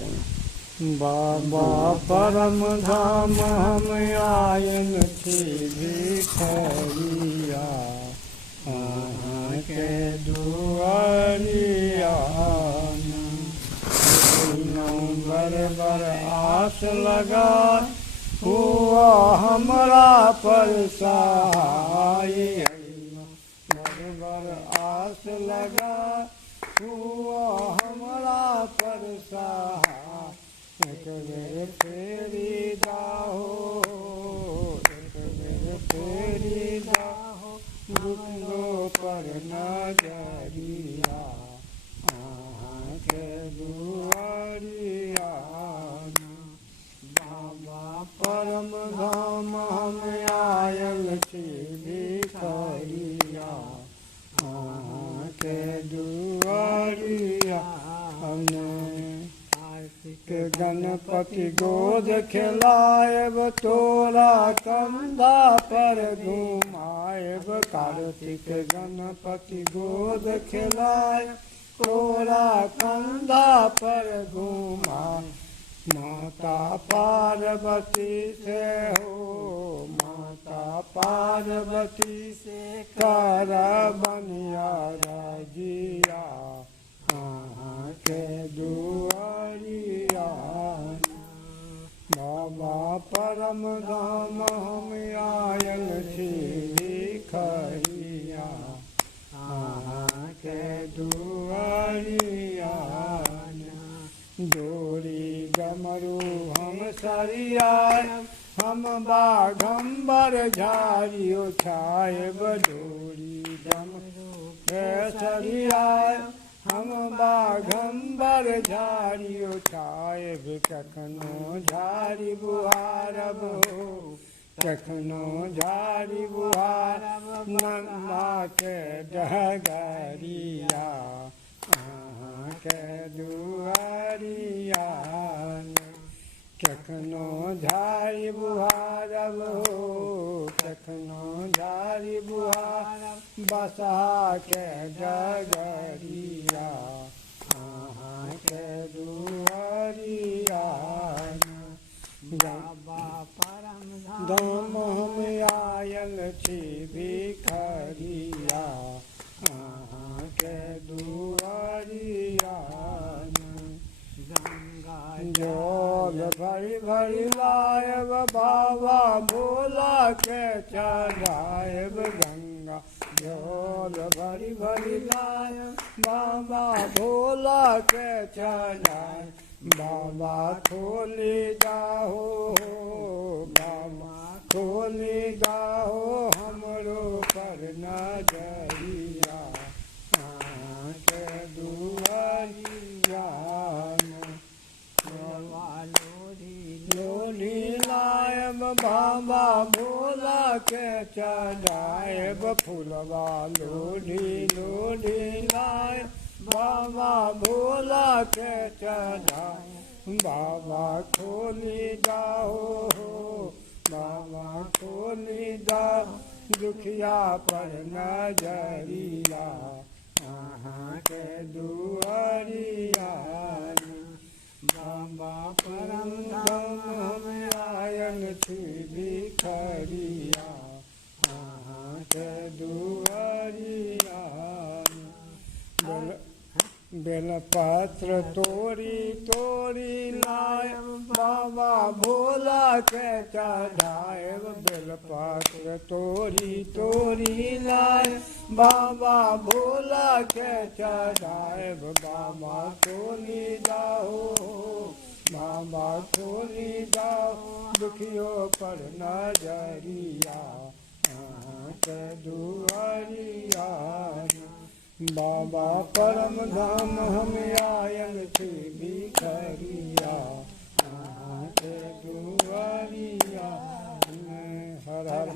बाबा परम धाम हम आयन थी भिखरिया के दुआरिया बर बर आस लगा हुआ हमरा पर सहाय बर बर आस लगा हुआ हमरा पर सहाय एक बेर फेरी दाहो एक बेर फेरी दाहो दुखो पर नजरिया के दुआरिया बाबा परम धाम हम आयल छी भिखरिया के दुआरिया के गणपति गोद खिलायब तोरा कंधा पर घुमायब कार्तिक गणपति गोद खिलायब तोरा कंधा पर घुमा माता पार्वती से हो माता पार्वती से कर बनिया रजिया के दुआरिया बाबा परम धाम हम आयल छी भिखरिया के दुआरिया डोरी डमरू हम सरियाय हम बाघम्बर झाड़ी उछायब डोरी डमरू के सरियाय हम बाघम्बर झाड़ी उछायब कखनो झाड़ी बुहारब कखनो झाड़ी बुहारब नन्मा के डगरिया के दुआरिया कखनो झाड़ी बुहारब कखनो झाड़ी बुहारब बसा के डगरिया के दुआरिया बाबा परम धाम हम आयल छी भिखरिया के दुआरिया जल भरी भरी लायब बाबा भोला के चढ़ायब गंगा जल भरी भरी लायब बाबा भोला के चढ़ायब बाबा खोली जाहो बाबा खोली जाहो हमरो पर नजरिया के दुआरिया लोढ़ी लायब बाबा भोला के चढ़ायब फूलवा लोढ़ी लोढ़ी लायब बाबा भोला के चढ़ायब बाबा खोली जाओ बाबा खोली जाओ दुखिया पर नजरिया के दुआरिया बाबा परम धाम हम आयल छी भिखरिया के दुआरिया बेलपत्र तोरी तोरी लायब बाबा भोला के चढ़ायब बेलपत्र तोरी तोरी लायब बाबा भोला के चढ़ायब बाबा खोली जाओ बाबा खोली जाओ दुखियों पर नजरिया के दुआरिया बाबा परम धाम हम आयल छी भिखरिया के दुआरिया हर हर